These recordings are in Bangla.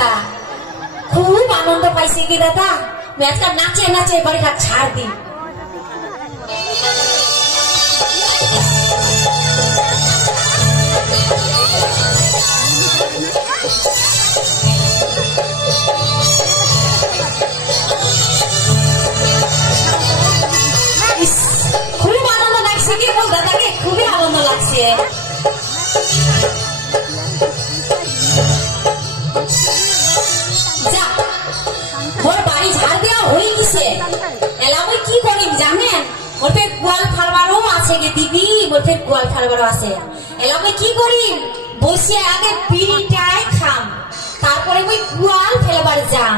দাদা খুব আনন্দ পাইছি কি দাদা আজকে নাচে নাচে বাড়িটা ছাড় দি খুব আনন্দ লাগছে কি বল দাদাকে খুবই আনন্দ লাগছে যা ওর বাড়ি ঝাড় দেওয়া হয়ে গেছে এলা আমি কি করিম জানেন ওর ফের গোয়াল ফালবারও আছে গে দিদি ওর ফের গোয়াল ফালবারও আছে এলা আমি কি করিম বসে আগে বিড়িটাই খাম তারপরে ওই গোয়াল ফেলবার যাম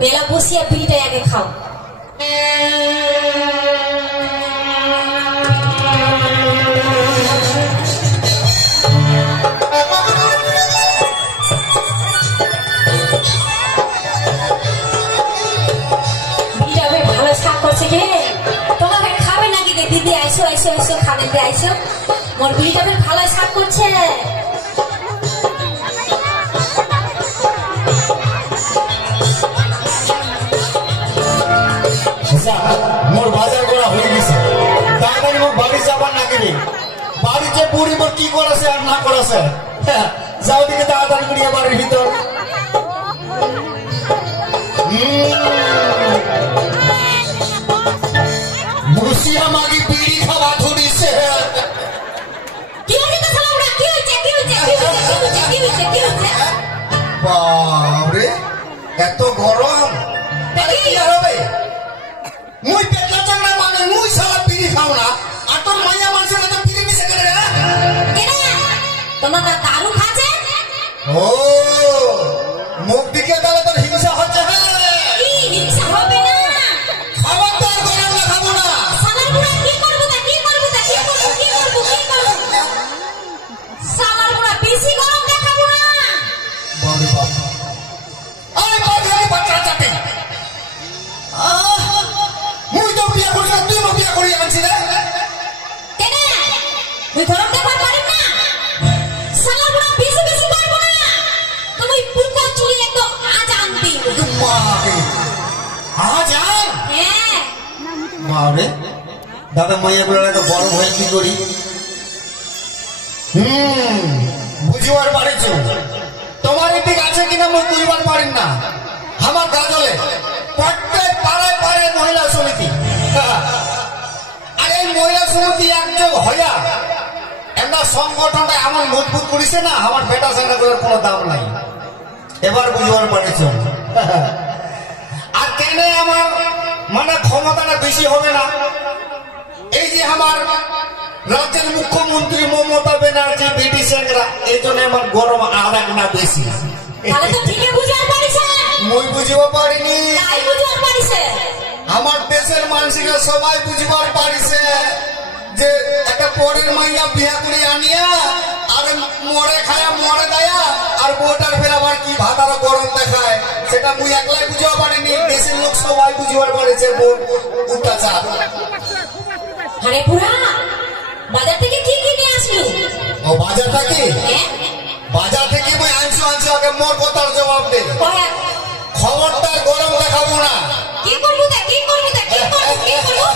এলা বসিয়া বিড়িটাই আগে খাও তোমাকে খাবে নাকি দিদি আইসো আইসো আইসো খাবে আইসো মোর বিড়িটা বেশ ভালো সাপ করছে মোর বাজার করা হয়ে গেছে তাড়াতাড়ি মোর বাড়ি যাবার নাকি রে বাড়িতে বুড়ি মোর কি করেছে আর না করেছে যাও দিকে তাড়াতাড়ি করিয়া বাড়ির ভিতর বসিয়া মাগি বিড়ি খাওয়া ধরিছে বাবরে এত গরম কি হবে মুই পেটলা চাংড়া মানে মুই সারা বিড়ি খাও না আর তোর মাইয়া মানুষের তো বিড়ি মিশে করে রে তোমার দারু খাচ্ছে ও মুখ দিকে তাহলে তোর হিংসা হচ্ছে কি হিংসা হবে না খাবার তো আর গরম না খাবো না সালার বুড়া কি করবো তা কি করবো তা কি করবো কি করবো কি করবো সালার বুড়া বেশি গরম দেখাবো না বাবা বাবা আরে বাবা বাচ্চা চাটে মুই তো বিয়া করি না তুই বিয়া করি আনছি রে কেন তুই গরম দেখার পারিস না সালার বুড়া বেশি বেশি করবো না তুমি পুরো চুরি একদম আজ আনবি আজান হ্যাঁ বাবরে দাদা মাইয়া বলে তো বড় ভয় কি করি বুঝিবার পারিছ তোমার ঠিক আছে কিনা মুই বুঝবার পারেন না আমার গাজলে প্রত্যেক পাড়ায় পাড়ায় মহিলা সমিতি আর এই মহিলা সমিতি একযোগ হইয়া একটা সংগঠনটা এমন মজবুত করেছে না আমার বেটা সঙ্গে করার কোনো দাম নাই এবার বুঝবার পারিছ আর কেন আমার মানে ক্ষমতাটা বেশি হবে না এই যে আমার রাজ্যের মুখ্যমন্ত্রী মমতা ব্যানার্জি বিটি সেংরা এই জন্য আমার গরম আর এক না বেশি মুই বুঝিবার পারিনি আমার দেশের মানুষরা সবাই বুঝবার পারিছে যে একটা পরের মাইয়া বিয়া করে আনিয়া আর মরে খায়া মরে দেয়া আর বোটার ফের আবার কি ভাতার গরম দেখায় সেটা মুই একলাই বুঝবার পারিনি দেশের লোক সবাই বুঝবার পারিছে অত্যাচার আরে পুরা বাজার থেকে কি কি নিয়ে আসলো ও বাজার থেকে বাজার থেকে মুই আনছি আগে মোর কথার জবাব দে খবরদার গরম দেখাবো না কি করবো তা কি করবো তা কি করবো কি করবো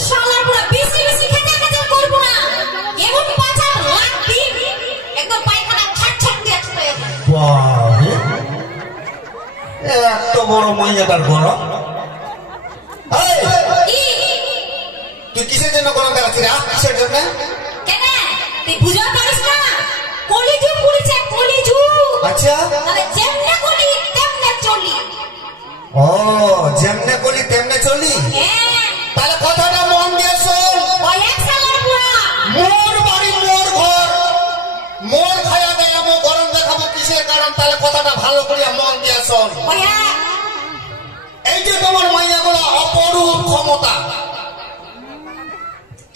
শালার পুরা বেশি বেশি খেতে খেতে করবো না এমন পাছা লাগবি একদম পায়খানা ছাট ছাট দিয়ে আসবে বাহ এত বড় মাইয়াটার গরম তুই কিসের জন্য গরম দেখাচ্ছি রে কিসের জন্য কেন তুই বুঝতে পারিস না কলিজু পুরিছে কলিজু আচ্ছা তাহলে যেমনে কলি তেমনে চলি ও যেমনে কলি তেমনে চলি তাহলে কথাটা মন দিয়ে শোন ওই এক শালার পুরা মোর বাড়ি মোর ঘর মোর খায়া দেয়া মো গরম দেখাবো কিসের কারণ তাহলে কথাটা ভালো করে মন দিয়ে শোন ওই এই যে তোমার মাইয়াগুলো অপরূপ ক্ষমতা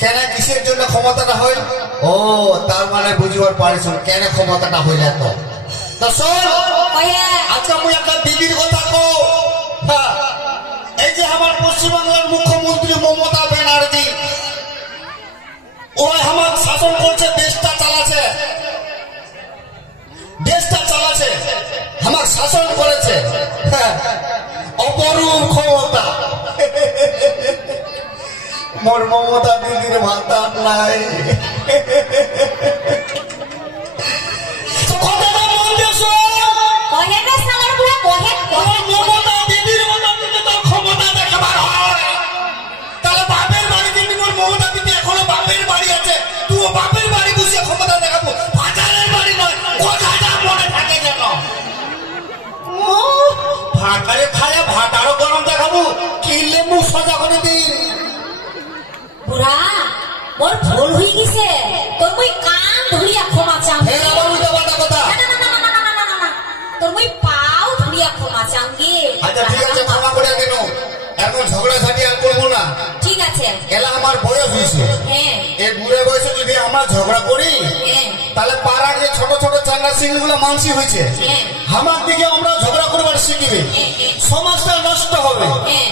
কেন কিসের জন্য ক্ষমতাটা হইল ও তার মানে বুঝবার পারিস কেন ক্ষমতাটা হইল এত আজকে আমি একটা দিদির কথা কো এই যে আমার পশ্চিমবাংলার মুখ্যমন্ত্রী মমতা ব্যানার্জি ওরা আমার শাসন করছে দেশটা চালাচ্ছে শাসন করেছে, অপরূপ ক্ষমতা। মোর মমতা দিদির ভাতা নাই। কথাটা মন দিয়ে শোন। কহে না সালার পুরা কহে কহে মমতা দিদির মতো যদি তোর ক্ষমতা দেখাবার হয়, তাহলে বাপের বাড়ি যদি মোর মমতা দিদি এখনো বাপের বাড়ি আছে, তুই বাপের বাড়ি বসে ক্ষমতা দেখাবো, ভাটারের বাড়ি নয়। কথাটা মনে থাকে যেন। ভাটারে খায়া ভাটারও গরম দেখাবো, কিনলে মুখ সোজা করে দিই। বুড়া মোর ভুল হয়ে গেছে, তোর মুই কান ধরিয়া ক্ষমা চাও। এই আবার উল্টা পাল্টা কথা। তোর মুই পাও ধরিয়া ক্ষমা চাঙ্গে। আচ্ছা ঠিক আছে, ক্ষমা করে দিন। এখন ঝগড়াঝাটি আর করবো না। ঠিক আছে। এলা আমার বয়স হয়েছে, হ্যাঁ এই বুড়ে বয়সে যদি আমরা ঝগড়া করি, হ্যাঁ তাহলে পাড়ার যে ছোট ছোট চাঙ্গা সিং গুলো মানসি হয়েছে, হ্যাঁ আমার দিকে আমরা ঝগড়া করবার শিখবে, সমাজটা নষ্ট হবে। হ্যাঁ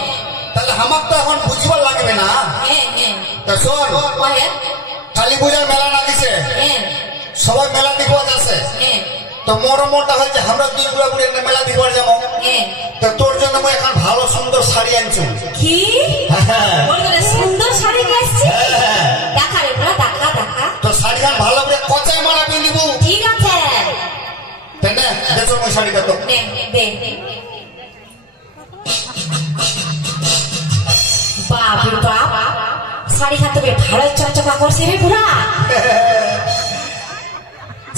তাহলে আমার তো এখন বুঝবার লাগবে না। হ্যাঁ হ্যাঁ তা শোন, কহে কালী পূজার মেলা লাগিছে, হ্যাঁ সবাই মেলা দেখবার আছে। হ্যাঁ তো মোর মনটা হয়েছে আমরা দুই বুড়া বুড়ি একটা মেলা দেখবার যাবো। হ্যাঁ তো তোর জন্য আমি এখন ভালো সুন্দর শাড়ি আনছি। কি হ্যাঁ। মোর জন্য সুন্দর শাড়ি গাইছি। হ্যাঁ। দেখা রে বুড়া দেখা দেখা। তো শাড়ি খান ভালো করে কচাই মারা পিন্দিব। ঠিক আছে তাই না? দেখো ওই শাড়িটা তো। নে দে। বাপ রে বাপ, শাড়ি খাতে বে ভালো চকচকা করছে রে বুড়া।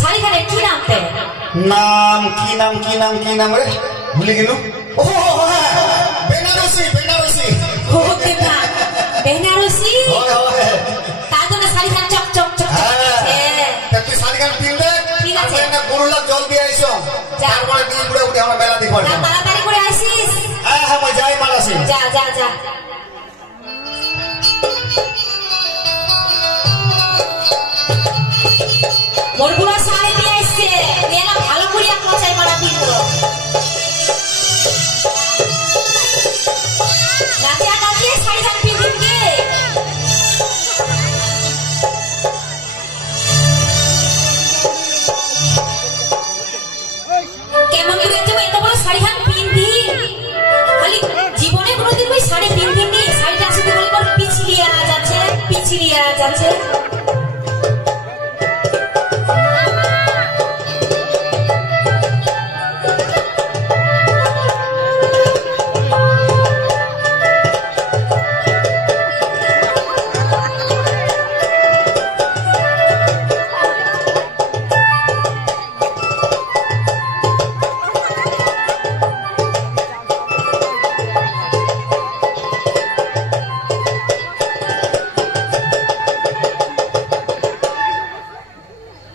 শাড়ি খানে কি নামতে? নাম কি নাম কি নাম কি নাম রে ভুলে গেল। ও হ্যাঁ, বেনারসি বেনারসি। হতে না বেনারসি। হয় হয়। তার জন্য শাড়ি খান চক চক চক হ্যাঁ। তা তুই শাড়ি খান পিনলে, ঠিক আছে। আমি একটা গরুলা জল দিয়ে আইছো। যা। তারপরে দুই বুড়া বুড়ি আমরা মেলা দেখবার যাবো। তাড়াতাড়ি করে আসিস। হ্যাঁ হ্যাঁ, মই যাই মারাসি। যা যা যা। মোর বুড়া শাড়ি দিয়ে আসছে, মেয়েরা ভালো করিয়া কচাই মারা দিল। নাচিয়া নাচিয়ে শাড়ি খান পিন্দিম কে। কেমন করে তুমি এত বড় শাড়ি খান পিন্দিম? খালি জীবনে কোনোদিন ওই শাড়ি পিন্দিম নি। শাড়িটা আসতে বলে তোর পিছলিয়া যাচ্ছে পিছলিয়া যাচ্ছে।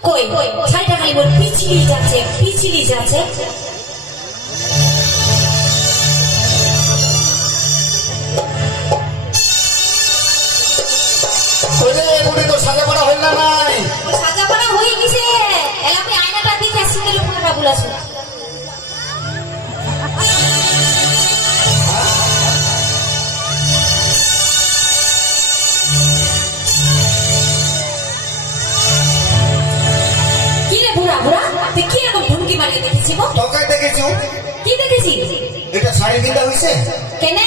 কই শাড়িটা খালি বল পিছলি যাচ্ছে পিছলি যাচ্ছে। ওরে বুড়ি তো সাজা করা হইল না নাই। ওই সাজা করা হয়ে গেছে। এলা আমি আয়নাটা দেখে আসছি কেন ফোনটা বুলাছো। কি রে বুড়া বুড়া, তুই কি রকম ধুমকি মারিয়ে দেখেছি গো? তোকে দেখেছি। কি দেখেছি? এটা শাড়ি কিনতে হয়েছে। কেন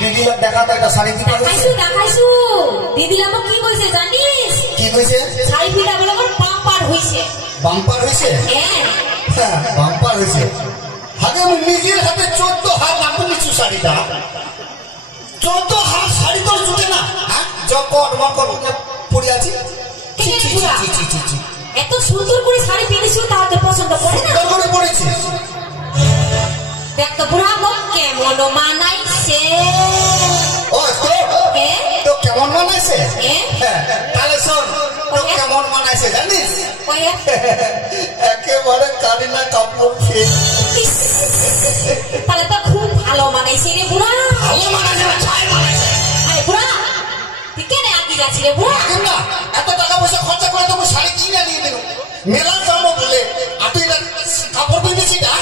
দিদিরা দেখা তো এটা শাড়ি কিনতে হয়েছে। দেখাইছু দেখাইছু। দিদিরা আমাকে কি কইছে জানিস? কি কইছে? শাড়ি পিটা বলে আমার পাম্পার হইছে। বাম্পার হয়েছে। হ্যাঁ বাম্পার হয়েছে। আগে আমি নিজের হাতে 14 হাত লাভ নিচ্ছি শাড়িটা। 14 হাত শাড়ি তো জুটে না। যখন মকর পড়ে আছি। ছি, ছি, ছি, ছি, ছি, ছি, ছি। এত সুন্দর করে শাড়ি পিনেছি তাহলে পছন্দ করে না? সুন্দর করে পড়েছি। দেখ তো বুড়া মুখ কেমন মানাইছে। ও তো হ্যাঁ তো কেমন মানাইছে? হ্যাঁ তাহলে শোন, তো কেমন মানাইছে জানিস? কয়ে একেবারে কারিনা কাপুর ফিট। ইস, তাহলে তো খুব ভালো মানাইছে রে বুড়া। ভালো মানাইছে না ছাই মানাইছে? আরে বুড়া তুই কেন আগে যাচ্ছি রে বুড়া? এখন না এত টাকা পয়সা খরচা করে তো শাড়ি কিনে নিয়ে দিল। মেলা যাবো বলে আর তুই কাপড় পিনেছি না।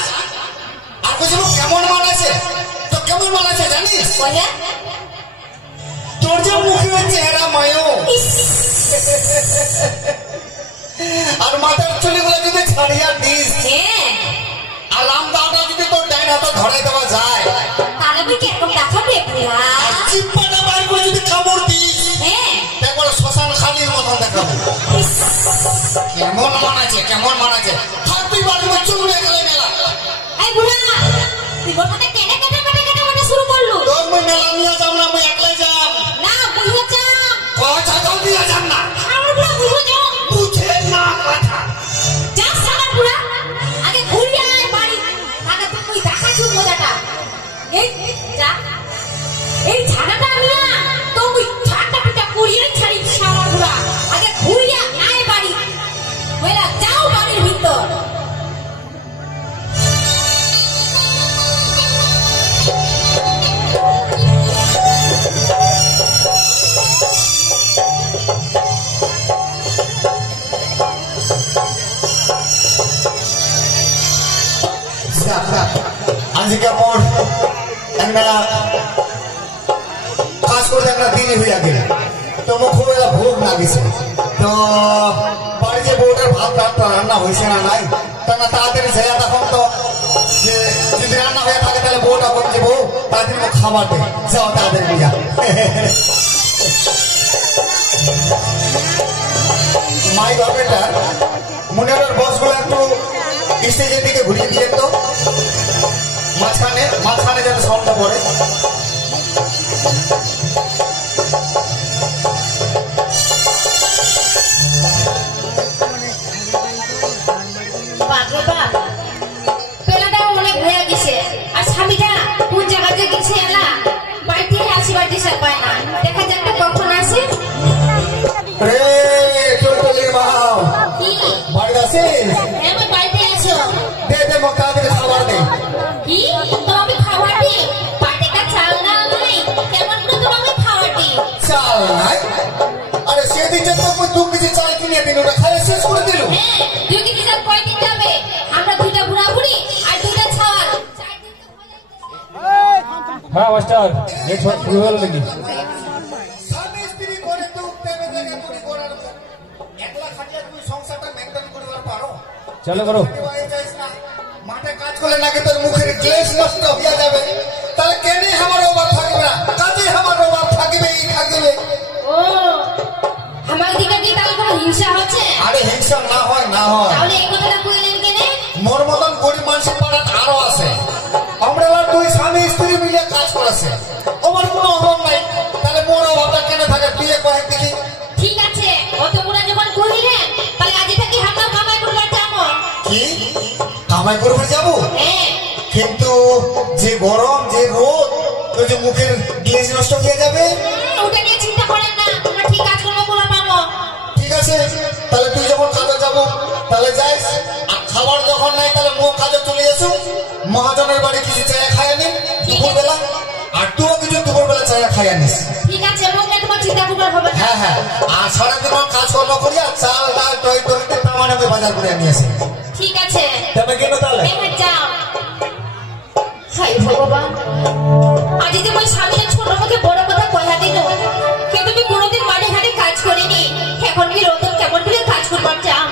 আর কিছু কেমন মানাইছে? তো কেমন মানাইছে জানিস? কয়ে তোর যে মুখের চেহারা মায়ো ইস, আর মাথার চুলিগুলো যদি ছাড়িয়া দিস, হ্যাঁ আর রামদাটা যদি তোর ডাইন হাতে ধরে দেওয়া যায়, তাহলে আমি কিরকম দেখাবে বুড়া? আর চিপ্পাটা বাইর করে যদি কামড় দিস, হ্যাঁ একবার শ্মশান খালির মতন দেখাবো। কেমন মানাচ্ছে, কেমন মানাচ্ছে। থাক তুই বাড়ি করে চলে গেলে মেলা। এই বুড়া, তুই মোর সাথে কেটে কেটে কেটে কেটে কেটে শুরু করলু। তোর মই মেলা নিয়ে যাম না, মই একলাই যাম। না বুঝো যা, কথা তো দিয়ে যাম না। আমার বুড়া বুঝো যা, বুঝে না কথা। যা সারা বুড়া, আগে ঘুরে আয় বাড়ি। আগে তুই দেখাচ্ছিস মজাটা। এই যা, এই ছানাটা না তো ওই ছাটা পিটা কুড়িয়ে ছাড়ি সারা বুড়া। আগে ঘুরে আয় বাড়ি, বইলা যাও বাড়ির ভিতর। আজকে আমার মেলা কাজ করে একটা দেরি হয়ে গেল, তো আমার খুব একটা ভোগ লাগিছে। তো বাড়িতে বউটার ভাত ভাত রান্না হয়েছে না নাই, তা না তাড়াতাড়ি যাইয়া তখন তো যে যদি রান্না হয়ে থাকে তাহলে বউটা বলছে বউ তাড়াতাড়ি মোক খাবার দে, যাও তাড়াতাড়ি নিয়ে যা। মাই বাপেটা মনের বসগুলো একটু স্টেজের দিকে ঘুরিয়ে দিলেন তো, মাঝখানে মাঝখানে যেন সাউন্ডটা পড়ে। বাপরে বাপ, পেলাটাও অনেক হয়ে গেছে। আর স্বামীটা কোন জায়গাতে গেছে এলা, বাড়িতে আসিবার দিশা পায় না। দেখা যাক কখন আসে। রে টোটলি মাও কি বাড়ি আছিস? আমি বাড়িতে আছো? দে দে মোক তাড়াতাড়ি খাবার দে। কি তোমাকে খাবার দি? পাটেকা চাল না নাই, কেমন করে তোমাকে খাবার দি? চাল নাই? আরে সেদিন যে তোকে 2 কেজি চাল কিনে দিন, ওটা খাই শেষ করে দিল। হ্যাঁ, 2 কেজি চাল কয়দিন যাবে? আমরা 2টা বুড়া বুড়ি আর 2টা ছাওয়াল, 4 দিন তো হয়ে যাচ্ছে। হ্যাঁ মাস্টার, নেট শুরু হলো নাকি? স্বামী স্ত্রী করে তো উঠতে জায়গা তৈরি করার একলা খাটিয়া তুই সংসারটা মেইনটেইন করবার পারো? চলো করো। মাঠে কাজ করলে নাকি তোর মুখের গ্লেজ নষ্ট হয়ে যাবে, তাহলে কেন আমার অভাব থাকবে না? কাজে আমার অভাব থাকবেই থাকবে। ও, আমার দিকে কি তাহলে কোনো হিংসা হচ্ছে? আরে হিংসা না হয় না হয়, তাহলে এই কথাটা কইলেন কেনে? মোর মতন গরিব মানুষের পাড়াত আরো আছে। আমরা তুই স্বামী স্ত্রী মিলে কাজ করেছে, আমার কোনো অভাব নাই, তাহলে মোর অভাবটা কেন থাকে? তুই কয়েক দেখি। ঠিক আছে, অত বুড়া যখন কইলেন, তাহলে আজ থেকে আমরা কামাই করবার যাবো। কি কামাই করবে যাবো? হ্যাঁ, কিন্তু যে গরম যে রোদ, ওই যে মুখের গ্লেজ নষ্ট হয়ে যাবে। ওটা নিয়ে চিন্তা করেন না, আমরা ঠিক কাজকর্ম করে পাবো। ঠিক আছে, তাহলে তুই যখন কাজে যাবো তাহলে যাইস, আর খাবার যখন নাই তাহলে মো কাজে চলে এসো। মহাজনের বাড়ি কিছু চায়া খাই আনিস দুপুরবেলা, আর তুইও কিছু দুপুরবেলা চায়া খাই আনিস। ঠিক আছে, এবং তোমার চিন্তা করবার হবে না। হ্যাঁ হ্যাঁ, আর সারাদিন কাজকর্ম করিয়া চাল ডাল টই টই তামানে বাজার করে আনি আসি। ঠিক আছে, তবে কেন তাহলে? এবার যাও। হাই ভগবান, আজ যে ওই স্বামীর ছোট মুখে বড় কথা কয়া দিল, কিন্তু আমি কোনোদিন মাঠে ঘাটে কাজ করিনি। এখন কি রতন কেমন করে কাজ করবার চাও?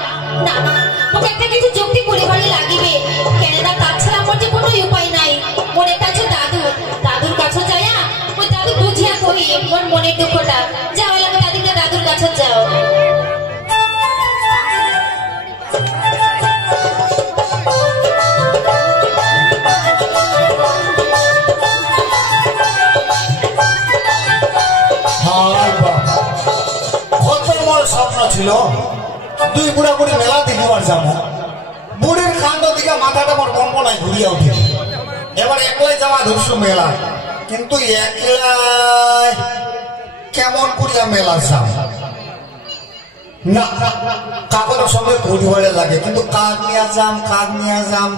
না না, ওকে একটা কিছু যুক্তি পরিবারে লাগিবে, কেননা তাছাড়া আমার যে কোনো উপায় নাই। মনে কাছে দাদু, দাদুর কাছে যাইয়া ওই দাদু বুঝিয়া কহি মোর মনের দুঃখটা। যাও এলাকা দাদিকে দাদুর কাছে যাও। স্বপ্ন ছিল দুই বুড়া বুড়ি মেলা দেখিবার যাবো, বুড়ির কাণ্ড দিকে মাথাটা আমার কম্পনায় ঘুরিয়া উঠে। এবার একলাই যাওয়া ধরছু মেলা, কিন্তু একলাই কেমন করিয়া মেলা যাও না, কাপড়ের সঙ্গে পরিবারে লাগে, কিন্তু কাজ নিয়ে যাম কাজ নিয়ে যাম।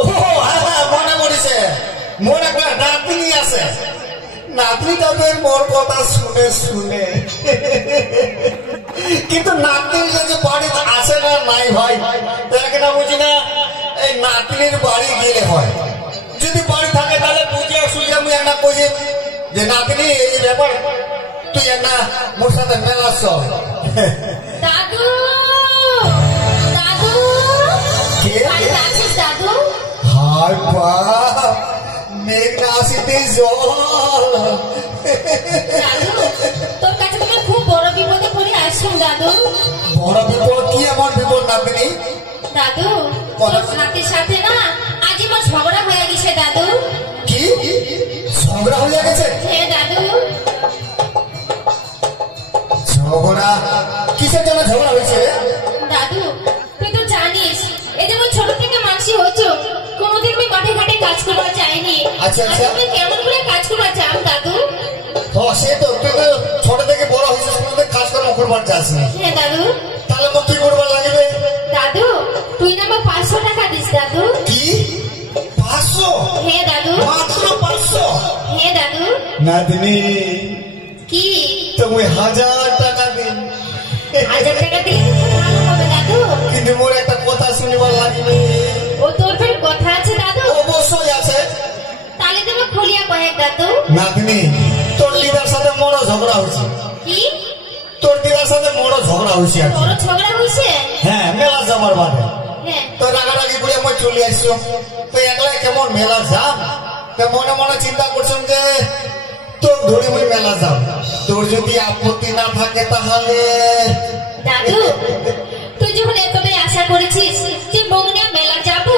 ও হ্যাঁ হ্যাঁ, মনে পড়েছে, মোর একটা নাতনি আছে। নাতনিটা তো মোর কথা শুনে শুনে, কিন্তু নাতনির যদি বাড়িতে আসে না নাই ভাই, দেখে না বুঝি না এই নাতনির বাড়ি গেলে হয়। যদি বাড়ি থাকে তাহলে বুঝিয়া সুঝিয়া মুই একটা কই যে নাতনি এই ব্যাপার, তুই একটা মোর সাথে মেলা চল। দাদু, দাদু, কে? বাড়িতে আছিস দাদু? আর বাপ মেঘ না আসিতেই জল। দাদু তোর কাছে তুমি খুব বড় বিপদে পড়ে আসছো দাদু। বড় বিপদ কি এমন বিপদ নাতনি? দাদু তোর সাথে সাথে না আজ আমার ঝগড়া হয়ে গেছে দাদু। কি ঝগড়া হয়ে গেছে? হ্যাঁ দাদু। ঝগড়া কিসের জন্য ঝগড়া হয়েছে? দাদু তুই তো জানিস এই যে আমি ছোট থেকে মানসি হচ্ছো, কোনোদিন আমি মাঠে ঘাটে কাজ করা চাইনি। আচ্ছা, আচ্ছা। তুমি কেমন করে কাজ করা চাও দাদু? সে তো তুই তো ছোট থেকে বড় হয়েছিস, কোনোদিন কাজ কর্ম করবার চাস না। হ্যাঁ দাদু। তাহলে মোক কি করবার লাগবে? দাদু তুই না আমাকে 500 টাকা দিস দাদু। কি 500? হ্যাঁ দাদু। মাত্র 500? হ্যাঁ দাদু। নাতনি কি তুমি 1000 টাকা দিন। 1000 টাকা দিলে তো ভালো হবে দাদু। কিন্তু মোর একটা কথা শুনিবার লাগবে। ও তোর ফের কথা আছে দাদু? অবশ্যই আছে। তাহলে তুমি খুলিয়া কয়ে দাদু। নাতনি তোর দিদার সাথে মোড় ঝগড়া হয়েছে। কি তোর দিদার সাথে মোড় ঝগড়া হয়েছে আর কি। তোর ঝগড়া হইছে? হ্যাঁ মেলা যাবার বাদে হ্যাঁ তো রাগারাগি করে আমি চলে আসছো। তো একলাই কেমন মেলা যাম, তো মনে মনে চিন্তা করছেন যে তোর ধরে মুই মেলা যাম। তোর যদি আপত্তি না থাকে তাহলে দাদু তুই যখন এতটাই আশা করেছিস যে বগুনিয়া মেলা যাবো,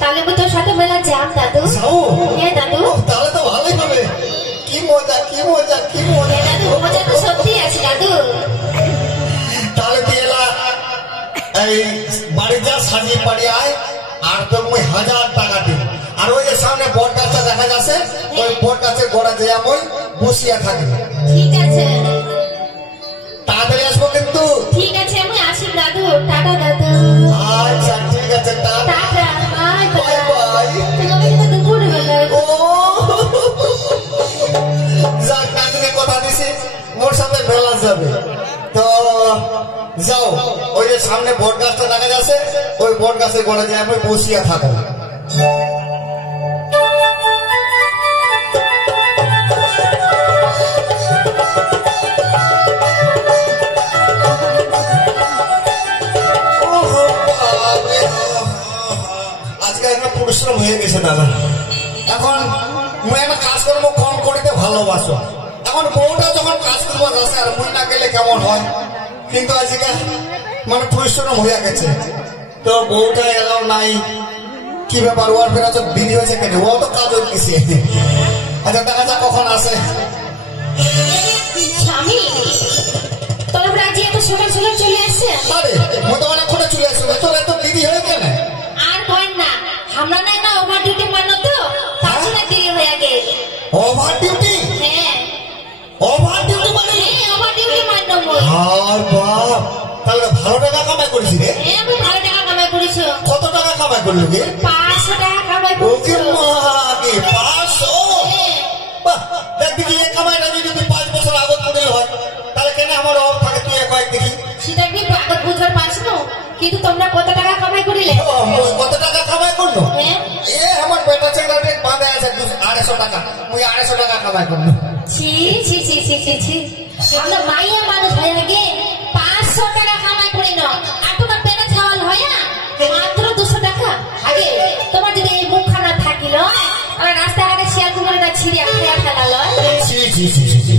তাহলে আমি তোর সাথে মেলা যাব দাদু। যাও? হ্যাঁ দাদু। ওহ, তাহলে তো ভালোই হবে। কি মজা কি মজা কি মজা। হ্যাঁ দাদু মজা তো সত্যি আছে দাদু। তাহলে তুই এলা এই বাড়ি যা সাজিয়ে বাড়ি আয়, আর তোর মুই 1000 টাকা দিই। আর ওই যে সামনে বট গাছটা দেখা যাচ্ছে, ওই বট গাছের গোড়া যে আমি বসিয়া থাকি। ঠিক আছে তাড়াতাড়ি আসবো কিন্তু। ঠিক আছে আমি আসি দাদু। টাটা দাদু। আচ্ছা ঠিক আছে, tata tata bye bye bye. Bye. তুমি কিন্তু দুপুর বেলায় ও যাক, নাতনি কথা দিছি মোর সাথে মেলা যাবে। তো যাও, ওই যে সামনে বট গাছটা দেখা যাচ্ছে, ওই বট গাছের গোড়া যে আমি বসিয়া থাকো। আজকে একটা পরিশ্রম হয়ে গেছে দাদা। এখন মুই একটা কাজকর্ম কম করিতে ভালোবাসো। এখন বউটা যখন কাজ করবার আসে আর মুই না গেলে কেমন হয়, কিন্তু আজকে মানে পরিশ্রম হয়ে গেছে। তো বউটা এলাও নাই, কি ব্যাপার ওর ফেরা তো বিধি হয়েছে কেন? ও তো কাজ হয়েছে। আচ্ছা দেখা যাক কখন আসে। স্বামী তোর আজ এত সকাল সকাল চলে আসছে? আরে মুই তো অনেকক্ষণে চলে আসবে, তোর এত বিধি হয়ে কেন? আর কয় না, আমরা না ওভার ডিউটি মানো তো তার জন্য দেরি হয়ে গেছে। Over duty? হ্যাঁ ওভার ডিউটি মানে? হ্যাঁ ওভার ডিউটি মানো মই। আর বাপ, তাহলে ভালো টাকা কামাই করেছি রে। হ্যাঁ আমি ভালো টাকা কামাই করেছো। কত টাকা কামাই করলি রে? 500 টাকা কামাই ওকে করেছো। মাগে 500? হ্যাঁ। বাহ, দেখ দেখি এই কামাইটা যদি 5 বছর আগত করে হয়, তাহলে কেন আমার অভাব থাকে তুই একবার দেখি। সেটা কি আগত বুঝবার পারছো না, কিন্তু তোমরা কত টাকা কামাই করিলে? ও, মুই কত টাকা কামাই করলো? হ্যাঁ এ আমার বেটা ছেলেটা বাঁধে আছে 250 টাকা, মুই 250 টাকা কামাই করলো। ছি ছি ছি ছি ছি ছি। আমরা মাইয়া মানুষ হয়ে গে 500 টাকা কামাই করি না, আর তোমার পেটে ছাওয়াল হয় না মাত্র 200 টাকা। আগে তোমার যদি এই মুখখানা থাকিল আর রাস্তাঘাটে শেয়ার কুমারটা ছিঁড়ে খেয়া ফেলাল। ছি ছি ছি ছি ছি।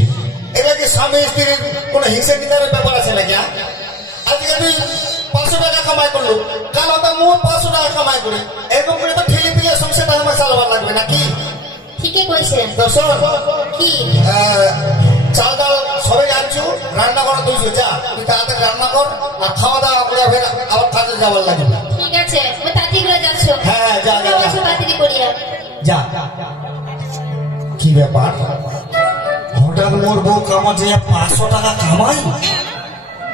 এটা কি স্বামী স্ত্রীর কোনো হিংসা নিতারের ব্যাপার আছে নাকি? আজকে তুই 500 টাকা কামাই করলো, কাল হয়তো মু 500 টাকা কামাই করি, এরকম করে তো ঠেলে ফেলে সংসারটা আমার চালাবার লাগবে নাকি? ঠিকই কইছেন। তো শোন, কি চাল ডাল সবাই আনছু, রান্না করা তুইছো, যা তুই তাড়াতাড়ি রান্না কর আর খাওয়া দাওয়া করে ফের আবার কাজে যাবার লাগবে। ঠিক আছে ওই তাড়াতাড়ি করে যাচ্ছ? হ্যাঁ, যা, যা, যা। তাড়াতাড়ি করিয়া। যা। কি ব্যাপার, হঠাৎ মোর বউ কামা যে 500 টাকা কামাই,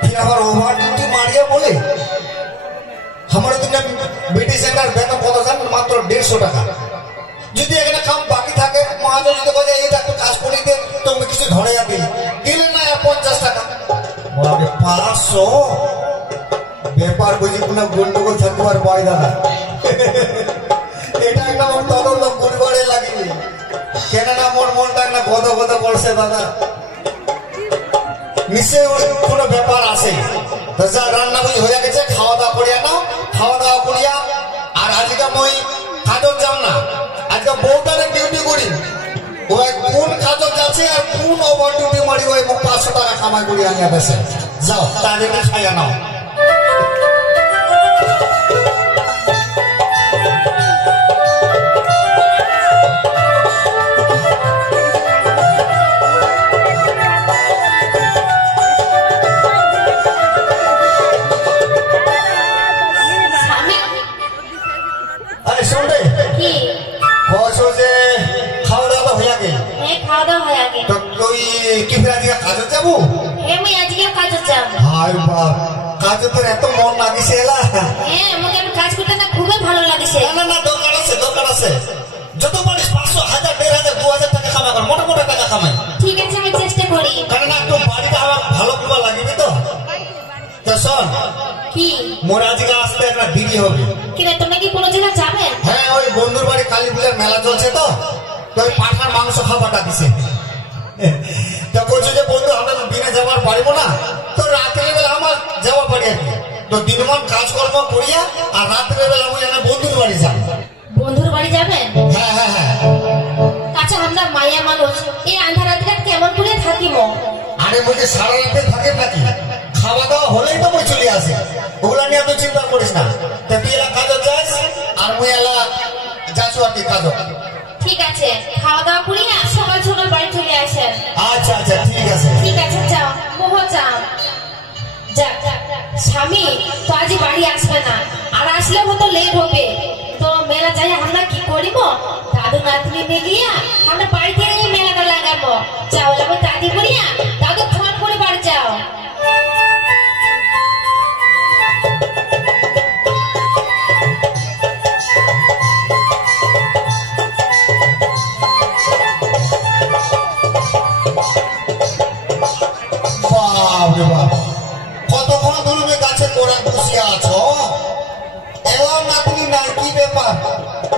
ফির আবার ওভার ডিউটি মারিয়া বলে। আমার দিনে ব্রিটিশ সেন্টার বেতন কত জানেন? মাত্র 150 টাকা। যদি এখানে কাম বাকি থাকে, মহাজন যদি বলে এই একটু কাজ করে দে, তুমি কিছু ধরে যাবে, দিলে না আর 50 টাকা। 500 ব্যাপার বুঝি কোনো গন্ডগোল থাকবার ভয় দাদা। এটা একটা আমার তদন্ত পরিবারে লাগিনি, কেননা মোর মনটা একটা গদ গদ করছে দাদা। নিশ্চয়ই কোনো ব্যাপার আছে। তো যা রান্না বুঝি হয়ে গেছে, খাওয়া দাওয়া করিয়া নাও, খাওয়া দাওয়া করিয়া আর আজকে মই কাজল যাম আজকে বউটারে ডিউটি করি ওই কোন কাজ যাচ্ছে আর কোন ওভার ডিউটি মারি ওই 500 টাকা কামাই করি আনিয়া দেশে যাও তাদের খাইয়া নাও কাজ তোর এত মন লাগিছে কাজ করতে না খুবই ভালো লাগছে না না দরকার আছে যত পারিস 500 1000 1500 2000 টাকা কামাই কর মোটা মোটা টাকা কামাই ঠিক আছে আমি চেষ্টা করি কারণ একটু বাড়িটা আমার ভালো করবা লাগবে তো শোন কি মোর আজকে আসতে একটা বিড়ি হবে কিরে তোমরা কি কোনো জায়গা যাবে হ্যাঁ ওই বন্ধুর বাড়ি কালী পূজার মেলা চলছে তো ওই পাঠার মাংস খাবারটা দিছে তো বলছে যে বন্ধু আমরা তো দিনে যাবার পারবো না তো রাত্রে বেলা আমার যাওয়া পারি আর কি তো দিনমান কাজকর্ম করিয়া আর রাত্রে বেলা আমি আমার বন্ধুর বাড়ি যাব বন্ধুর বাড়ি যাবেন হ্যাঁ হ্যাঁ হ্যাঁ আচ্ছা আমরা মায়া মানুষ এই আন্ধার রাতে কেমন করে থাকিব আরে বলছে সারা রাতে থাকেন নাকি খাওয়া দাওয়া হলেই তো মই চলে আসে ওগুলা নিয়ে তুই চিন্তা করিস না তো তুই এলা কাজে যাস আর মুই এলা যাচ্ছ আর কি কাজে ঠিক আছে খাওয়া দাওয়া করিয়া সকাল সকাল বাড়ি চলে আসেন আচ্ছা আচ্ছা ঠিক আছে যাও মোহ যাও যা স্বামী তো আজ বাড়ি আসবে না আর আসলে হয়তো লেট হবে তো মেলা যাই আমরা কি করিব দাদু নাতনি মিলিয়া আমরা বাড়িতে মেলাটা লাগাবো যাও লাগবে দাদি করিয়া দাদু ফোন করে বাড়ি যাও কতক্ষণ ধরে গাছে গোড়া বসিয়া আছো এলাম নাতনি নাই কি ব্যাপার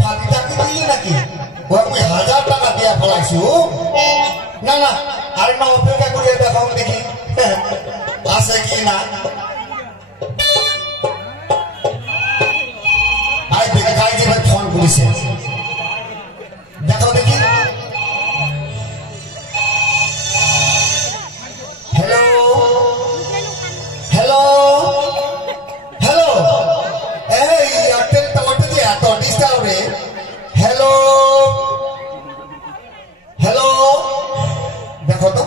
ফাঁকি টাকি দিলি নাকি আমি 1000 টাকা দিয়া ফেলাইছি না না আরে না অপেক্ষা করিয়া দেখাও দেখি আসে কি না আই দেখে গাই যে ফোন করেছে দেখাও দেখি হ্যালো হ্যালো হ্যালো এই এয়ারটেল টাওয়ারটা যে এত ডিস্টার্ব রে হ্যালো হ্যালো দেখো তো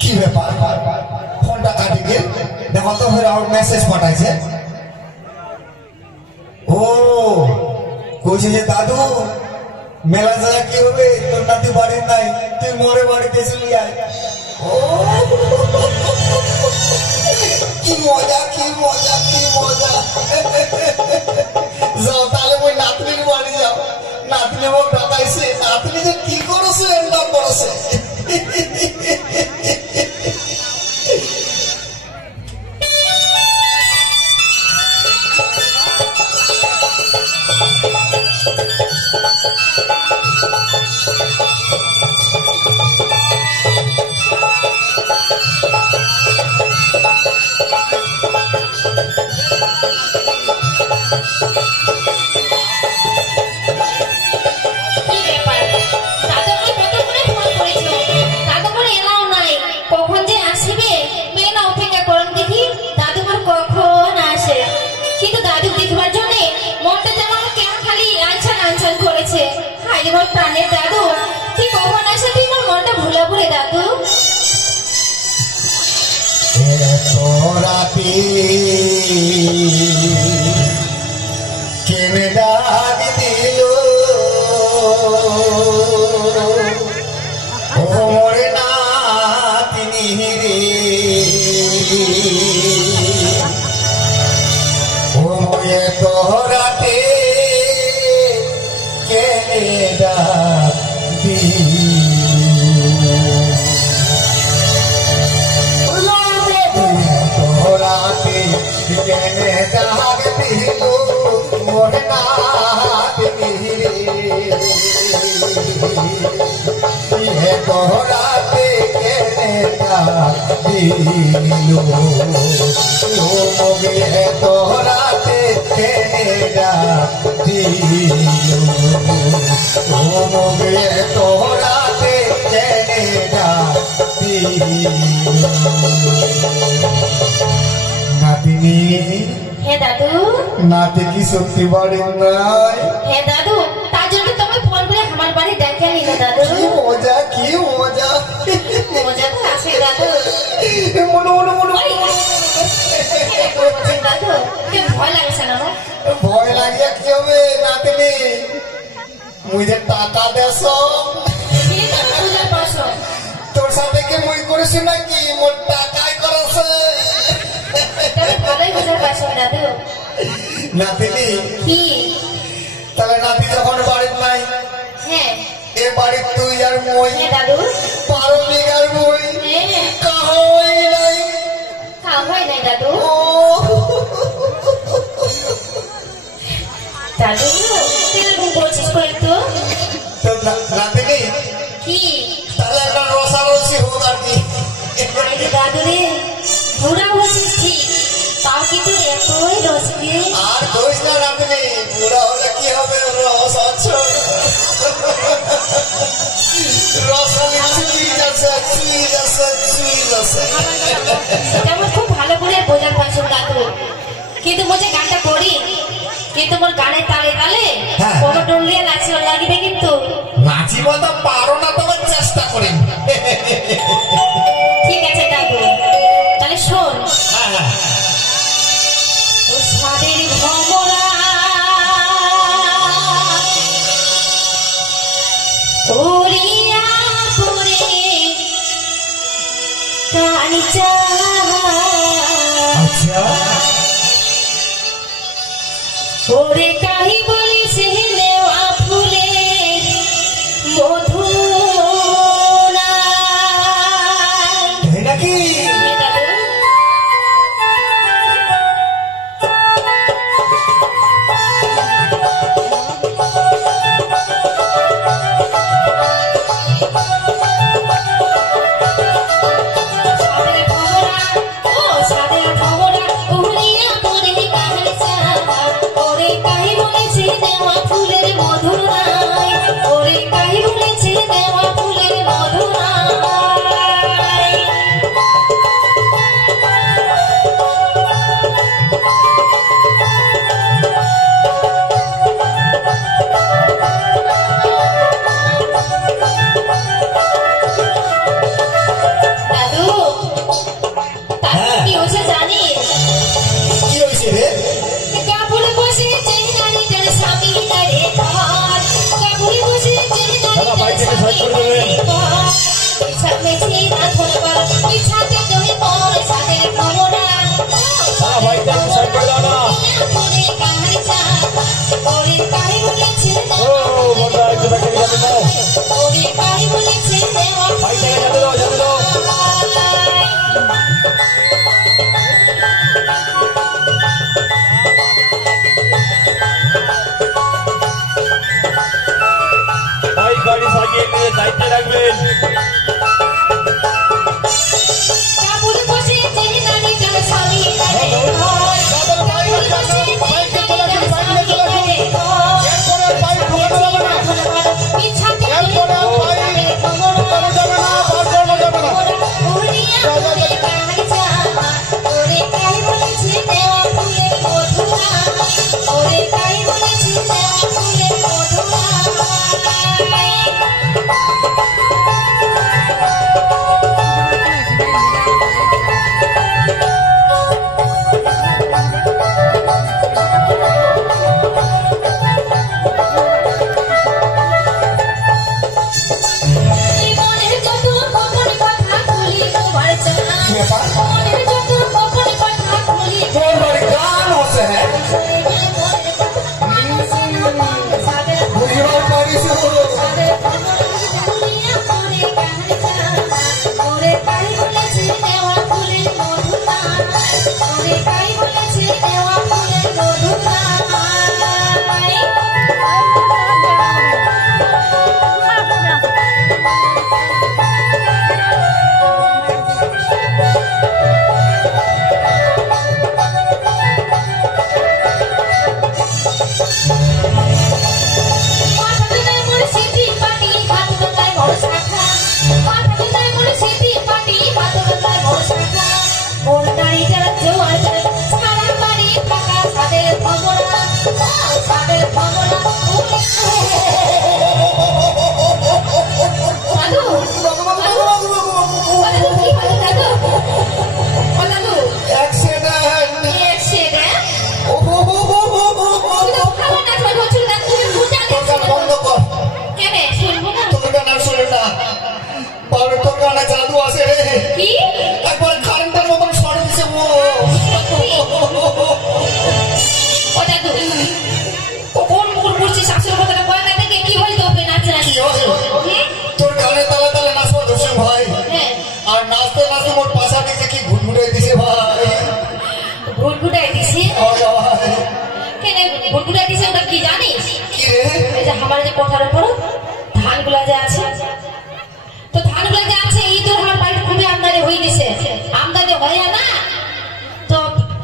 কি ব্যাপার ফোনটা কাটি গেল দেখো তো আর মেসেজ পাঠাইছে ও কইছে যে দাদু মেলা যায় কি হবে তোর নাতি বাড়ি নাই তুই মোরে বাড়িতে চলি আয় ও কি মজা কি মজা কি মজা যাও তাহলে ওই নাতনির বাড়ি যাও নাতনি মোক ডাকাইছে নাতনি যে কি করেছে এমন করেছে প্রাণের দাদু তুই কখন আসে তুই আমার মনটা ভুলে ভুলে দাদু রাতে কেমে ডাক দিল ও মোরে নাতনি রে ও মোয়ে তোরাতে কেমে ডাক দিল কেনে ডাক দিল মোর নাতনি রে তোরাতে কেনে ডাক দিল মুগিয়ে তোরাতে কেনে দিল ও মুগিয়ে তোরাতে কেনে দিল নাতিনি হে দাদু নাতি কি সত্যি বাড়ির নাই হে দাদু তার জন্য তুমি ফোন করে আমার বাড়ি দেখে নিলে দাদু কি মজা মজা তো আছে দাদু মনো মনো মনো ওই, দাদু তুমি ভয় লাগছে না আমার? ভয় লাগিয়া কি হবে নাতিনি মুই যে টাকা দেশ কি তুমি বুঝতে পারছো? তোর সাথে কি মুই করেছি নাকি মোর টাকাই করেছে তুমি ভালোই বুঝতে পারছো দাদু নাতিনি কি তাহলে নাতি যখন বাড়ির নাই হ্যাঁ এ বাড়ির তুই আর মই হ্যাঁ দাদু 12 বিঘার মই হ্যাঁ কাহই নাই খাওয়া হয় নাই দাদু ও দাদু কিরকম বলছিস কো একটু তো নাতিনি কি তাহলে একটা রসারসি হোক আর কি আরে দাদু রে বুড়া হচ্ছিস ঠিক তাও কিন্তু এতই রসকে আর দোষ না নাতিনি বুড়া হলে কি হবে রস আছে রসালি চুই আছে সেটা আমার খুব ভালো করে বোঝার পারছো দাদু কিন্তু বলছে গানটা করি কিন্তু মোর গানের তালে তালে হ্যাঁ। কোনো ডুঙ্গিয়া নাচিও লাগবে কিন্তু নাচিব তো পারো না তোমার চেষ্টা করি ঠিক আছে দাদু তাহলে শোন হ্যাঁ ও সাদের ভমরা ওরিয়া পরে কানিচা আচ্ছা ওরে কাহি বলিস নেওয়া ফুলে মধু এই নাকি সাদের ভমরা ও সাদের ভমরা ভুটগুটাই দিছি ও বাবা, কেন ভুটগুটাই দিছি ওটা কি জানিস কি রে? এই যে আমার যে কোঠার উপর ধানগুলা যে আছে তো ধানগুলা যে আছে এই তো আমার বাড়িতে খুবই আমদানি হয়ে গেছে আমদানি হয় না তো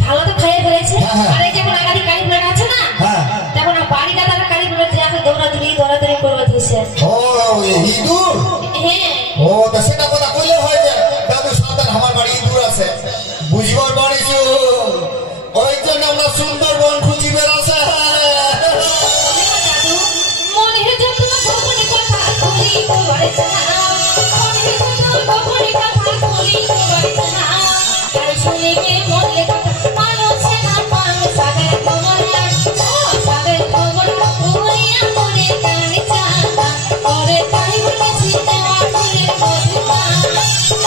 ভালো তো খেয়ে ফেলেছে হ্যাঁ। আর এই যে এখন আগামী কারিগুলো আছে না হ্যাঁ। তখন বাড়িটা তারা কারিগুলো যে আছে দৌড়াদৌড়ি করবে ধুইছে ও ইঁদুর, হ্যাঁ ও তো সেটা কথা কইলে হয় যে দাদু সাবধান, আমার বাড়ি ইঁদুর আছে বুঝবার পারিস, ওই জন্য আমরা সুন্দরবন খুঁজি বেড়াছে। দাদু মনে হয় যত গোপনে কথা বলি তোমারে জানা মনে হয় যত গোপনে কথা বলি তোমারে জানা তাই শুনে কে মনে কথা মানুষে না মানুষ সাগর খবর ও সাগর খবর উড়িয়া মনে কানে চাঁদা ওরে তাই বলেছি দেওয়া ফুলের মধুমা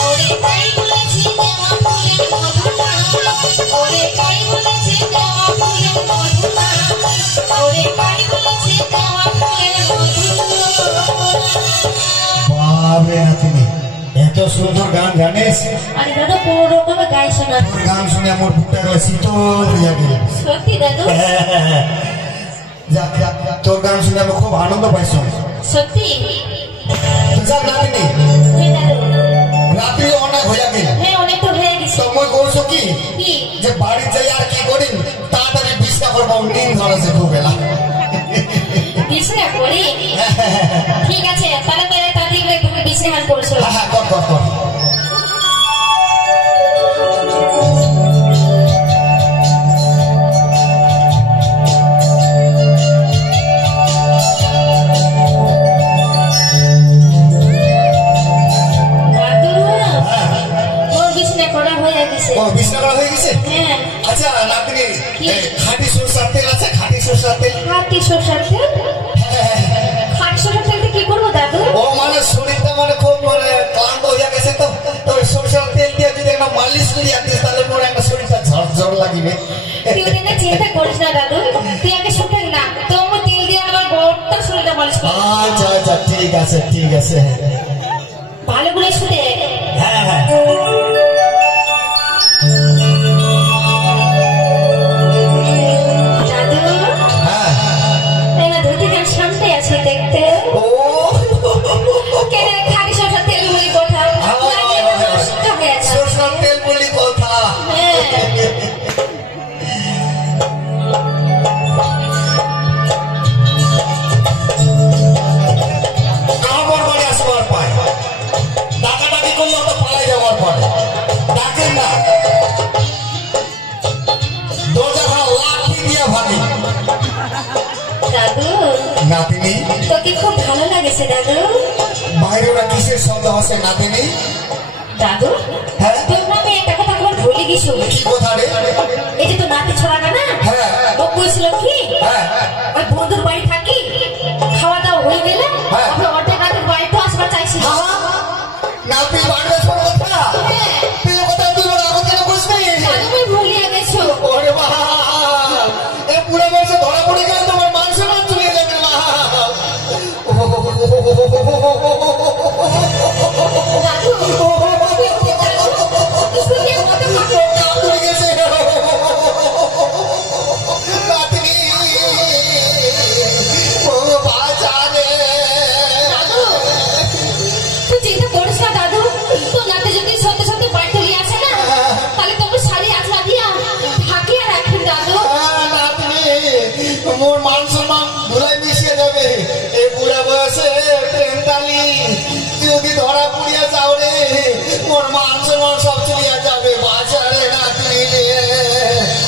ওরে তাই বলেছি দেওয়া ফুলের মধুমা ওরে তাই বলেছি দেওয়া ফুলের মধুমা ওরে তাই বলেছি দেওয়া ফুলের মধুমা বাবরে নাতিনি, এত সুন্দর গান জানিস? আরে দাদা কোনো রকমের গাই শোনা তোর গান শুনে আমার বুকটা গেল শীতল হইয়া গেল। সত্যি দাদু যাক যাক, তোর গান শুনে আমি খুব আনন্দ পাইছি। সত্যি যাক নাতিনি, হ্যাঁ দাদু রাত্রি অনেক হইয়া গেল, হ্যাঁ অনেক তো হয়ে গেছে সময় করছো কি কি যে বাড়ি যাই আর কি করি তাড়াতাড়ি বিছনা করবো, নিন ধরেছে খুব বেলা। বিছনা করি ঠিক আছে তাহলে মেরে তাড়াতাড়ি করে তুমি বিছনা করছো হ্যাঁ হ্যাঁ, কর কর কর। দাদু মোর বিছনা করা হয়ে গেছে ও বিছনা করা হয়ে গেছে? হ্যাঁ আচ্ছা নাতনি, কি? এই খাঁটি সরষের তেল আছে? খাঁটি সরষের তেল? খাটি সরষের তেল খাটি সরষের তেল দিয়ে কি করবো দাদু ও মানে শরীরটা মানে খুব মানে ক্লান্ত হয়ে গেছে, তো তো ওই সরষের তেল দিয়ে যদি একটা মালিশ করি আনতিস তাহলে মোর একটা শরীরটা ঝরঝর লাগিবে। তুই ওটা নিয়ে চিন্তা করিস না দাদু তুই আগে শুনতে না তো আমার তেল দিয়ে আমার গোটা শরীরটা মালিশ কর আচ্ছা আচ্ছা, ঠিক আছে ঠিক আছে। ভালো করে শুনে হ্যাঁ হ্যাঁ, দাদু হ্যাঁ। এবার ধুতি গান শান্তি আছে দেখতে ও কেন খাটি সরষের তেল বলি কথা লাগিয়ে তো নষ্ট হয়ে যাবে সরষের তেল বলি কথা। হ্যাঁ আমার বাড়ি আসবার পায় ডাকাডাকি করলে তো পালাই যাওয়ার পরে ডাকেন না, দরজা ভাড়া লাঠি দিয়া ভাঙি। দাদু নাতিনি, তোকে খুব ভালো লাগেছে দাদু বাইরে ওরা কিসের শব্দ হচ্ছে নাতিনি? দাদু হ্যাঁ? তোর নামে একটা কথা তোমার ভুলে গেছো কি কথা রে? এই যে তোর নাতি ছড়াবে না হ্যাঁ ও কইছিল কি হ্যাঁ, ওই বন্ধুর বাড়ি থাকি খাওয়া দাওয়া হয়ে গেলে হ্যাঁ। আমরা অর্ধেক রাতের বাড়িতে আসবার চাইছিল নাতি বাড়বে ছোট কথা, হ্যাঁ। তুই ও কথা তুই ওরা আমাকে না বুঝতে দাদু তুমি ভুলিয়ে গেছো ওরে মা, এ পুরো বয়সে ধরা পড়ে গেলে তোমার মান সম্মান চলে যাবে মা। দাদু শুনিয়ে মতো মাকে কাঁদুরে গেছে। নাতনি, ও বাঁচা রে। তুই চিন্তা করিস না দাদু তোর নাতি যদি সত্যি সত্যি বাড়িতে নিয়ে আসে না তাহলে তোকে শাড়ি আছলা দিয়া ঢাকিয়ে রাখেন দাদু নাতনি, মোর মান সম্মান ধুলাই মিশিয়ে যাবে এই বুড়া বয়সে প্রেমতালি যদি ধরা পুড়িয়া যাও রে, মোর মান সম্মান সব চলিয়া যাবে। বাঁচা রে নাতনি রে।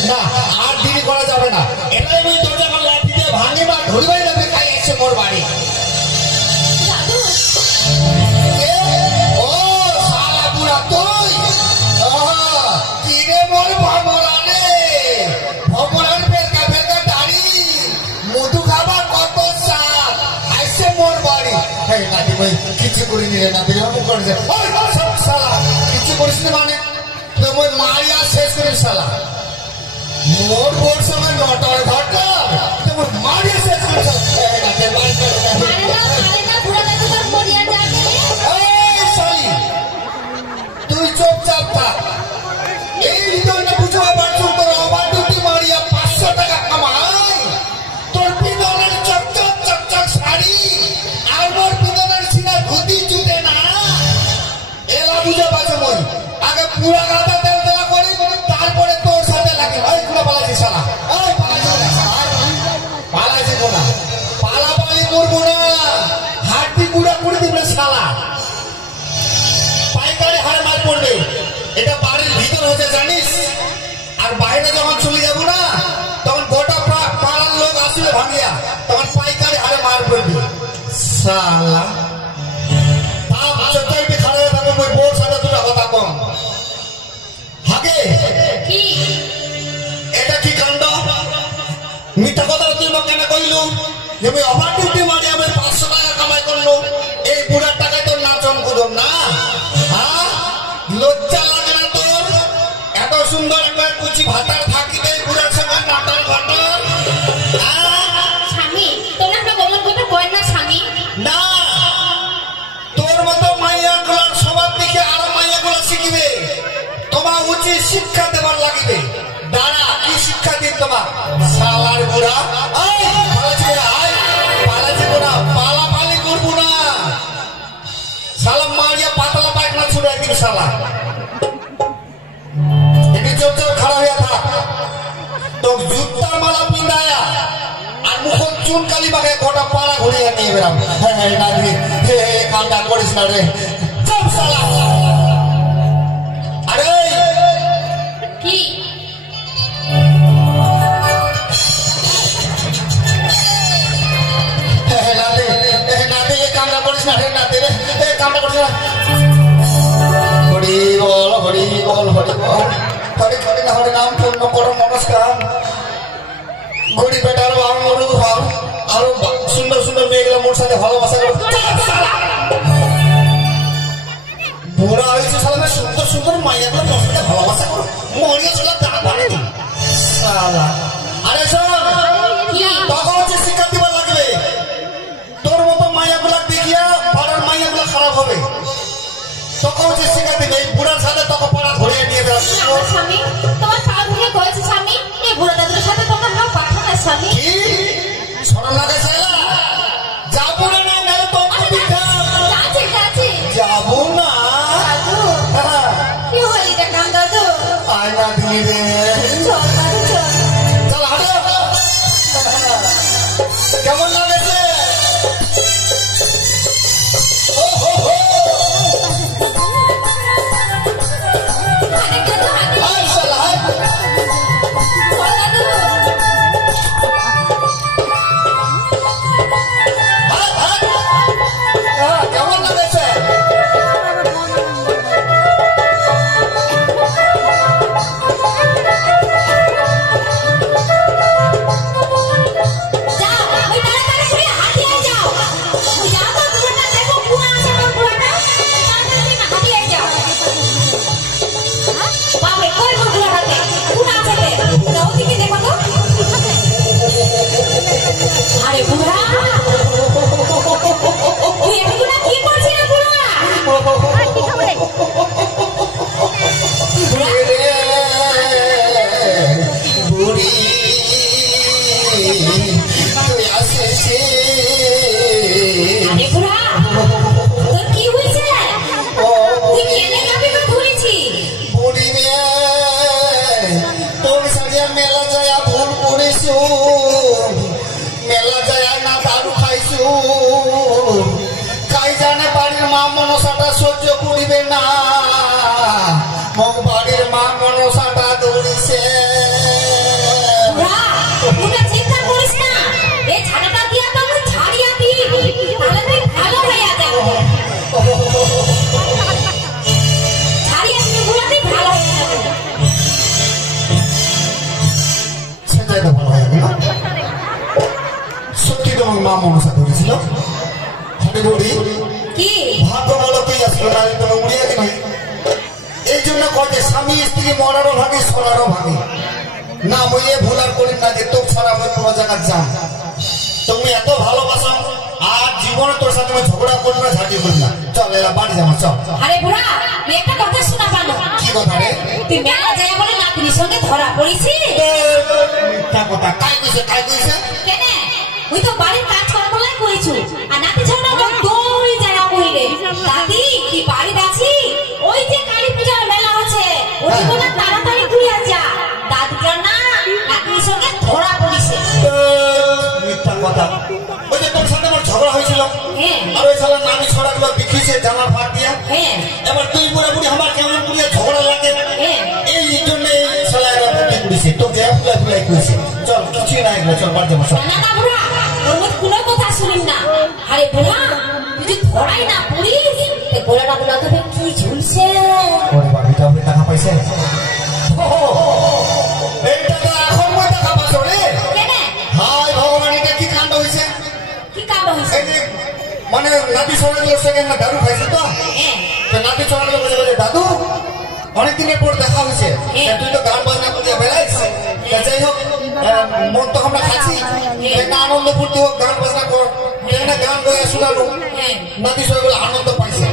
না আর দেরি করা যাবে না, এটাই ওই দরজা লাঠি দিয়ে ভাঙি বা ধরবাই যাবে খাই এসে মোর বাড়ি। দাদু এ, ও শালা বুড়া তুই, কি রে মোর ভমরানে, ভমরান ফেরকা ফেরকা দাড়ি, মধু খাবার কত সাপ, আইসে মোর বাড়ি। এই নাতি ভাই কিছু করিনি রে নাতি, অমুক করেছে। ওই সব শালা কিছু করিস নি মানে তো মই মারিয়া শেষ করিস শালা। মোর বোর সময় নটার ঘটা তোমার মারিয়া শেষ করিস। এই নাতি ভাই মারে না বুড়া দাদু তোর মরিয়া যাবে এই শালি, তুই চুপচাপ থাক। এই হৃদয়টা বুঝতে পারছো তোর অবাক জানিস? আর বাইরে যখন চলে যাব না তখন গোটা পাড়ার লোক আসবে ভাঙিয়া, তখন পাইকারি হারে মার পড়বি শালা। চতুর্থী খারাপ থাকবে ওই বোর সাথে দুটা কথা কম হাগে। কি এটা কি কাণ্ড? মিথ্যা কথা তুই কেন কইলু? আমি ওভার ডিউটি মারি আমি 500 টাকা কামাই করলো, এই বুড়ার টাকায় তোর নাচন কুদম না? হ্যাঁ, লজ্জা লাগে না তোর? এত সুন্দর একটা কুচি ভাতার থাকিতে বুড়ার সঙ্গে নাটার ঘটন। স্বামী তোমরা একটা বলন কথা কয় না স্বামী? না, তোর মতো মাইয়া গুলার সবার দিকে আরো মাইয়া গুলা শিখিবে। তোমার উচিত শিক্ষা দেবার লাগিবে। দাঁড়া, কি শিক্ষা দিন তোমার শালার বুড়া? পালাপালি করবো না শালা, মারিয়া পাতলা পায়খানা ছুড়ে দিন শালা। এটি চোখ চোখ খারাপ হইয়া থাক, তো জুতার মালা পিন্দায়া আর মুখ চুন কালি বাগে গোটা পাড়া ঘুরিয়ে নিয়ে বেরাম। হ্যাঁ হ্যাঁ না দিবি, হে কামটা করিস না রে, চল শালা। আরে কি নাতে এ কামটা করিস না রে, নাতে রে এ কামটা করিস না। হরি বল হরি বল হরি বল, হরি হরি না হরি নাম পূর্ণ করো নমস্কার। গড়ি বেটার ভাব মরু ভাব, আরো সুন্দর সুন্দর মেয়েগুলো মোর সাথে ভালোবাসা করো। বুড়া হয়েছে শালা, সুন্দর সুন্দর মাইয়াগুলো মোর সাথে ভালোবাসা করো, মরিয়া শালা দাঁড়া ধরে দিন শালা। আরে শোন, তখন হচ্ছে শিক্ষা দিবার লাগবে। তোর মতো মাইয়াগুলা দেখিয়া পাড়ার মাইয়াগুলা খারাপ হবে, তখন হচ্ছে শিক্ষা দিবে। এই বুড়ার সাথে তখন পাড়া ধরিয়ে নিয়ে যাবে। স্বামী তোমার পা ধরে কয়েছে স্বামী, এই বুড়া দাদুর সাথে তোমার লোক পাঠা না স্বামী। কি সরম লাগে শালা? যাবো না না না তো যাচ্ছে যাচ্ছে যাবো না। হ্যাঁ, কি হল এটা কাম দাদু? আয় না দিলি রে, চল দাদু চল। চল হাঁটো। কেমন লাগেছে? ও হো হো, আরেকটা তো হাতে আয় শালা আয়। চল দাদু। কেমন লাগেছে? যাও ওই তাড়াতাড়ি করে হাঁটিয়ে যাও। ওই যাও তো বুড়াটা দেখো কোন আছে না বুড়াটা, তাড়াতাড়ি না হাঁটিয়ে যাও। বাবা কই গো বুড়াটাকে কোন আছে রে? না ওদিকে দেখো তো। আরে বুড়া, তুই এগুলা কি করছিস রে বুড়া? বুড়ি তুই আসিস? আরে বুড়া, তোর কি হয়েছে? তুই কেনে কাপে ঘুরেছি? বুড়ি রে, তোর সারিয়া মেলা যায় ভুল করেছো, মেলা যায় না দারু খাইছো। কাই জানে বাড়ির মা মনসাটা সহ্য করিবে না, মগ বাড়ির মা মনসাটা দৌড়িছে। বুড়া, তুই চিন্তা করিস না, এই ছানাটা দিয়া তো আমি ছাড়িয়া দিই, তাহলে তুই ভালো হয়ে যাবে। ছাড়িয়া দিলে বুড়া তুই ভালো হয়ে যাবে। সেটাই তো ভালো হয় না? সত্যি তোমার মা মনসা করেছিল? হরে বুড়ি, কি ভাগ্য বলো তুই আসলো না, তোমার উড়িয়া কি নাই? এই জন্য কয়ে স্বামী স্ত্রী মরারও ভাগে সরারও ভাগে না। বইয়ে ভুল আর করি না যে তোর ছাড়া আমি কোনো জায়গায় যান। তুমি এত ভালোবাসো, আর জীবনে তোর সাথে আমি ঝগড়া করি না, ঝাঁটি করি না। চল এরা বাড়ি যাবো, চল। আরে বুড়া, তুই একটা কথা শোনা পালো? কি কথা রে? তুই মেলা যায় বলে নাতনির সঙ্গে ধরা পড়েছিস? কথা কাই কইছে, কাই কইছে? কেন? ওই তো বাড়ির কাজ করার করেছু, আর নাতি ছাড়া তো দৌড়ি যায় কইরে। দাদি তুই বাড়িতে আছি? ওই যে কালী পূজার মেলা হচ্ছে, ওই বলে তাড়াতাড়ি তুই যা। দাদিকে না নাতনির সঙ্গে ধরা পড়েছে। মিথ্যা কথা। ওই যে তোর সাথে আমার ঝগড়া হয়েছিল, হ্যাঁ আর ওই শালা নানি ছড়াগুলো দেখিয়েছে জানার ফাঁক দিয়া। হ্যাঁ এবার তুই বুড়া বুড়ি আমার কেমন বুড়িয়া ঝগড়া লাগে, হ্যাঁ এই কইছে চল কিছুই নাই এগুলো চল বাড়ি যাবো চল না না বুড়া ওর মধ্যে কোনো কথা শুনিস না আরে বুড়া তুই যদি ধরাই না পুলিশ এ গোলাটা গুলা তোকে কি ঝুলছে ওরে বাড়িটা আপনি টাকা পাইছে এইটা তো এখন মই টাকা পাইছো রে কেনে হাই ভগবান এটা কি কাণ্ড হইছে কি কাণ্ড হইছে এই যে মানে নাতি ছোড়াগুলোর সঙ্গে না দারু খাইছে তো হ্যাঁ তো নাতি ছোড়াগুলো বলে বলে দাদু অনেকদিনের পর দেখা হয়েছে তুই তো গান বাজনা করতে বেড়াইছ যাই হোক মন তো আমরা খাচ্ছি একটা আনন্দ ফুর্তি হোক গান বাজনা কর একটা গান বইয়া শোনালো নাতি ছোড়াগুলো আনন্দ পাইছে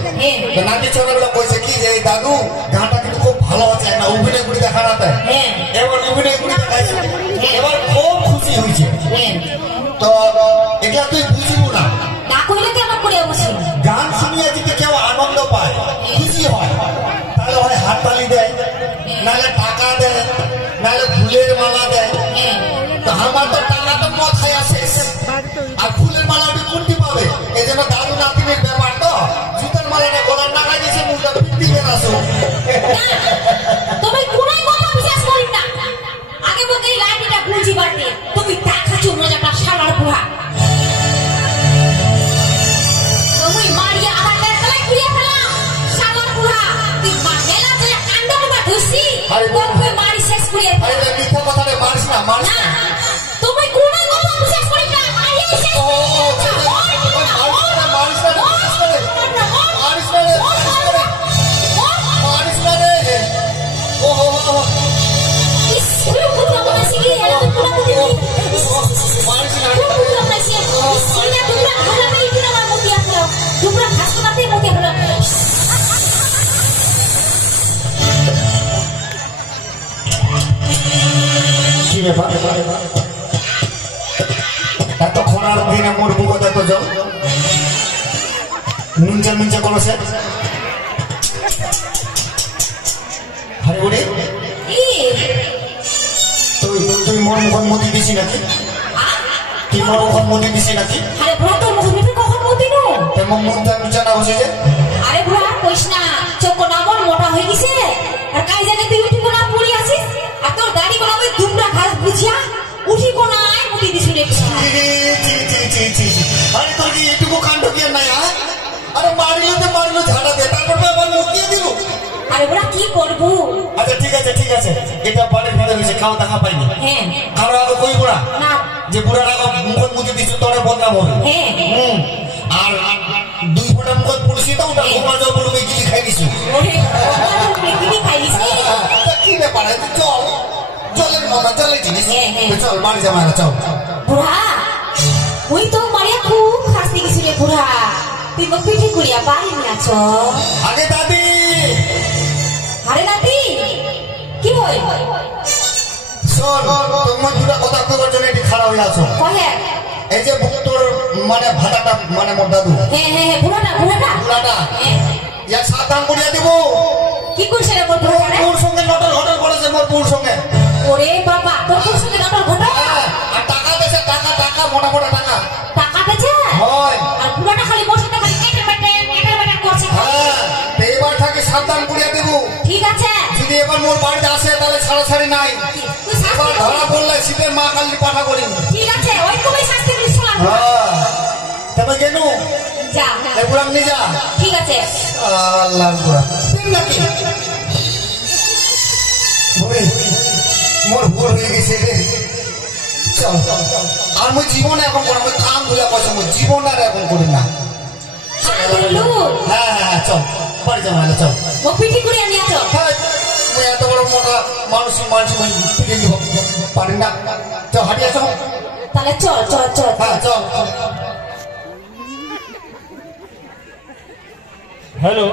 তো নাতি ছোড়াগুলো কইছে কি যে এই দাদু গানটা কিন্তু খুব ভালো আছে একটা অভিনয় করে দেখা না তাই এবার অভিনয় করে দেখাইছে এবার খুব খুশি হয়েছে তো এটা তুই বুঝিব না না কইলে কেমন করে বসে গান শুনিয়ে যদি কেউ আনন্দ পায় খুশি হয় তাহলে হয় হাততালি দেয় নাহলে টাকা দেয় নাহলে ফুলের মালা দেয় তো আমার তো টাকা তো মদ খাইয়া শেষ আর ফুলের মালা কোনটি পাবে এই জন্য দাদু নাতিনের ব্যাপার তো জুতার মালাটা গলার টাকা দিয়েছে মুখটা পিন্দি বেরাসো তুমি কোনায় কথা বিশ্বাস করি না আগে বলতে এই লাইনটা বুঝি বাড়তে তুমি দেখাচ্ছ মজাটা শালার বুড়া তুমি মারিয়া আবার দেখালাই খুলে ফেলা শালার বুড়া তুই মাগেলা যে কান্ডর মা ধুসি তোকে মারি শেষ করে আরে মিথ্যা কথাটা মারিস না মারিস না না তুমি কোনায় কথা বিশ্বাস করি না মারিয়া শেষ এতক্ষণ আর দিনে মোর বুক এত যাও নুনচা নুনচা করেছে আরে ওরে তুই তুই মোর মুখ মতি দিছি নাকি তুই মোর মুখ মতি দিছি নাকি আরে বুড়া তোর মুখে মুখে কখন মতি নো তেমন নুনচা নুনচা না বসে যে আরে বুড়া কইস না চোখ না মন মোটা হয়ে গেছে আর কাই জানে তুই উঠি কোনা পড়ি আছিস আর তোর দাড়ি কোনা ওই দুমড়া ঘাস বুঝিয়া উঠি কোনায় মতি দিছি রে আরে তোর কি এটুকু কাণ্ড কি নাই আরে মারিলো ঝাড়া দে তারপর আবার মুখিয়ে দিল আরে বুড়া কি করবো আচ্ছা ঠিক আছে এটা বাড়ির ভিতরে হয়েছে খাওয়া দেখা পাইনি হ্যাঁ কারো আগে কই বুড়া না যে বুড়ার আগে মুখ মুখে দিচ্ছে তোরা বদনাম হবে হ্যাঁ আর দুই ফোঁটা মুখ পুড়ছি তো ওটা ঘুমা যাও বলবে গিলি খাই দিছি ওরে কি খাইলিস কি ব্যাপার চল জলের মতো জলের জিনিস চল বাড়ি যাবো চল বুড়া ওই তো মারিয়া খুব খাসি গেছিল রে বুড়া তুই মোক পিঠে করিয়া বাড়ি নিয়ে আছ আগে দাদি আরে নাতি কি বল শোন তোমার দুটা কথা কইবার জন্য এটি খারাপ হয়ে আছো কহে এই যে তোর মানে ভাতাটা মানে মোর দাদু হ্যাঁ বুড়াটা বুড়াটা ইয়া সাবধান করিয়া দিব কি করছে রে মোর বুড়া তোর সঙ্গে নটর ঘটর করেছে মোর পুর সঙ্গে ওরে বাবা তোর সঙ্গে নাটক ঘটা আর টাকা দেছে টাকা মোটা টাকা টাকা দেছে হয় আর বুড়াটা খালি বসে খালি কেটে বেটে করছে হ্যাঁ এবার থাকি সাবধান করিয়া দেব ঠিক আছে যদি এবার মোর বাড়িতে আসে তাহলে ছাড়াছাড়ি নাই তুই শাস্তি এবার ধরা পড়লে শীতের মা কালী পাঠা করি ঠিক আছে ওই তুমি শাস্তি দিছ না হ্যাঁ তবে কেন যা এই বুড়া নিয়ে যা ঠিক আছে আল্লাহ বুড়া ঠিক নাকি বুড়ি মোর ভুল হয়ে গেছে রে চল আর মই জীবনে এখন করে আমি কাম ধুলা পয়সা মই জীবন আর এখন করি না হ্যাঁ চল বাড়ি যাবো চল মোক পিঠে করিয়া নিয়ে আছো মই এত বড় মোটা মানুষ পিঠে দিব পারি না চল হাঁটিয়ে চল তাহলে চল হ্যাঁ চল হ্যালো